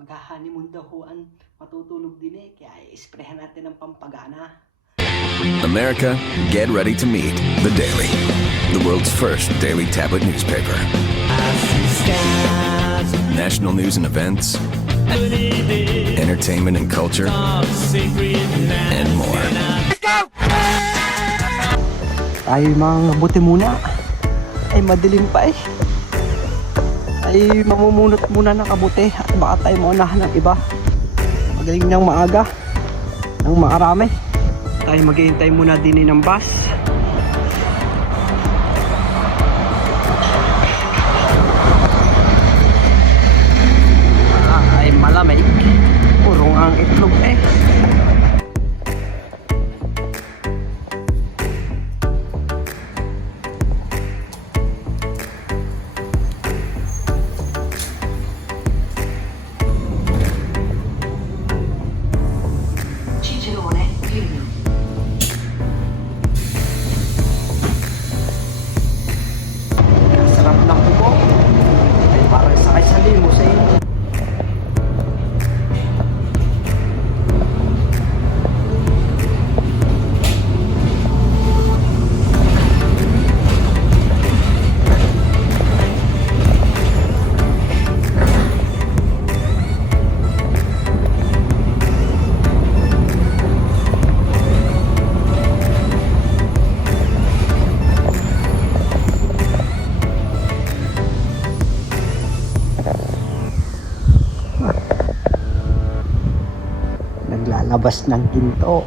Magha-honeymoon daw huan, matutulog din eh, kaya i-sprayhan natin ng pampagana. America, get ready to meet The Daily, the world's first daily tablet newspaper. National news and events, entertainment and culture, and more. Ay mga buti muna, ay madilim pa eh. Ay mamumunot muna ng kabuti at baka tayo maunahan ng iba. Magaling niyang maaga, ng maarami. Tayo maghihintay muna din ng bus. Ay malamig, purong ang itlog eh. Sarap ng buko. Ay parang sakay sa limousine. Naglalabas ng ginto.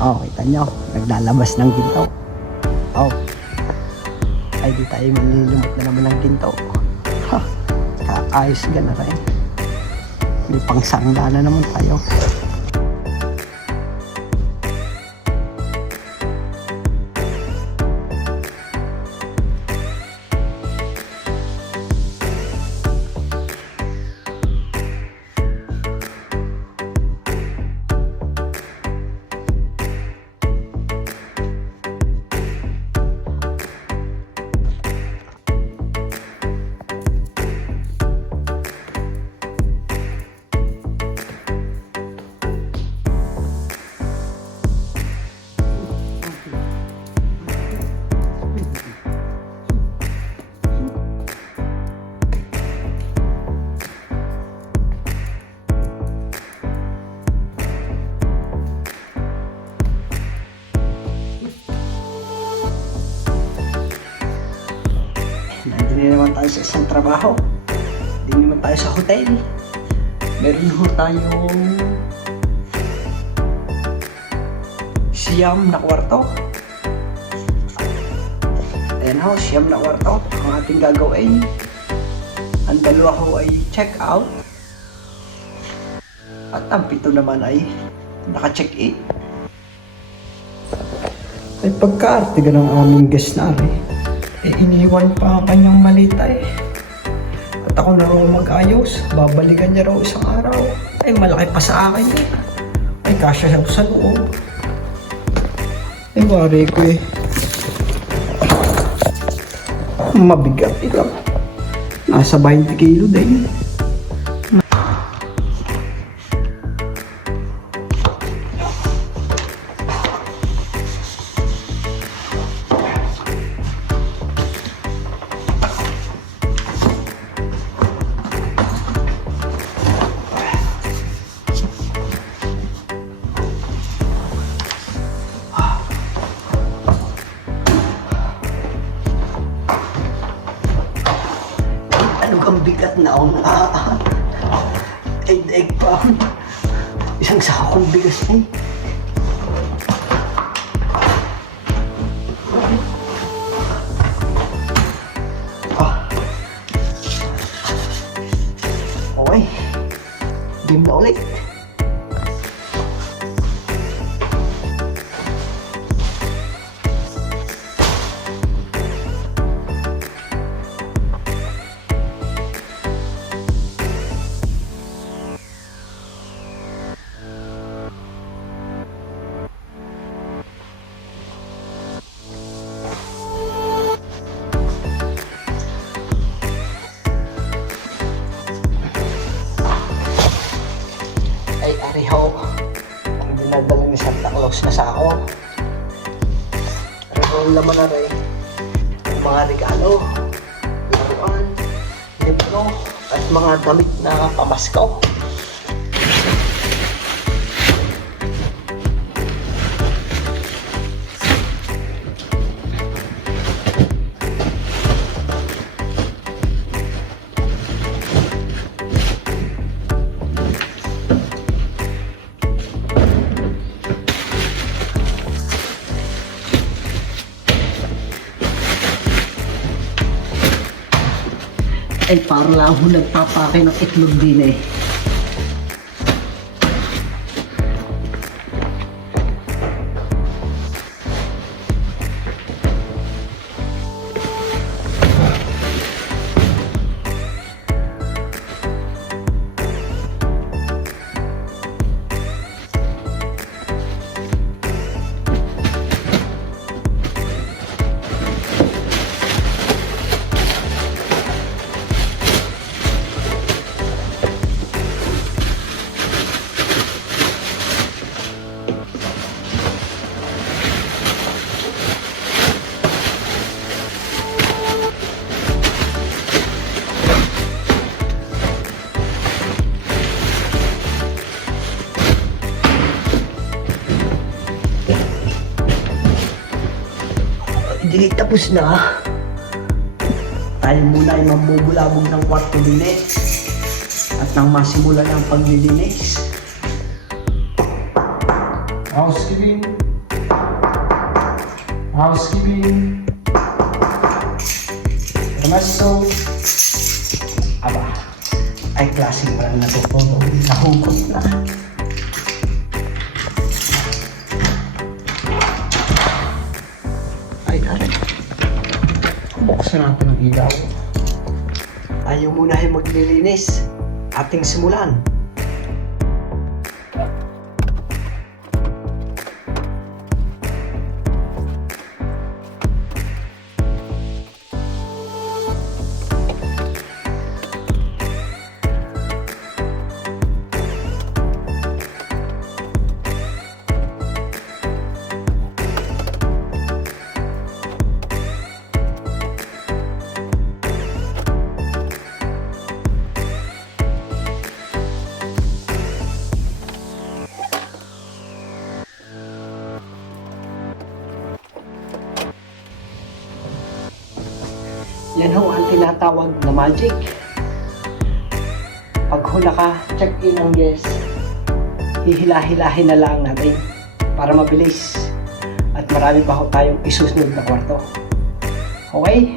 Oh, kita nyo, naglalabas ng ginto. Oh, ay di tayo manlilumot na naman ng ginto. Ha, kaayos ka na rin. May pangsangla na naman tayo. Hindi naman tayo sa isang trabaho. Hindi naman tayo sa hotel. Meron ho tayong siyam na kwarto. Ayan ho, siyam na kwarto ang ating gagawin. Ang dalawa ho ay check out. At ang pito naman ay naka-check in. Ay pagkaarte ka ng aming guest na iniwan pa ang kanyang malita eh. At ako na raw mag-ayos, babalikan niya raw isang araw. Ay malaki pa sa akin eh. Ay kasya siya sa loob. Ay wari ko eh. Mabigat ito. Nasa 20 kilo din. Ano kang bigat na ako na egg pa. Isang sakong bigas eh. Okay. Game na ulit. ho, ang dinadala ni Santa Claus na sako. Ang laman na rin, yung mga regalo, laruan, libro, at mga damit na pamaskaw. Ay, parang lang ako nagpapake ng itlog din eh. Hindi tapos na. Tayo muna ay mamubulabog ng kwarto din eh. At nang masimula ng paglilinis. Housekeeping. Housekeeping. Permesso. Aba, ay klaseng walang natutulog. Nahugot na. Ay, aray. Buksan natin ang ilaw. Tayo muna ay maglilinis. Ating simulan. Yan ho ang tinatawag na magic. Pag ho naka-check-in ang guest, hihila-hilahin na lang natin para mabilis. At marami pa ho tayong isusunod na kwarto. Okay?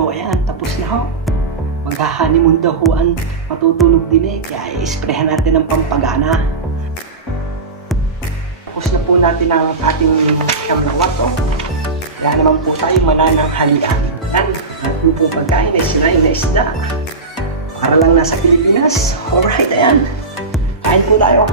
O ayan, tapos na ho. Magha-honeymoon daw ho ang matutulog din eh. Kaya i-sprayhan natin ng pampagana. Tapos na po natin ang ating siyam na kwarto. Kaya naman po tayo manananghalian. At yung pong pagkain ay sinayo na isda. Para lang nasa Pilipinas. Alright, ayan. Kain po tayo.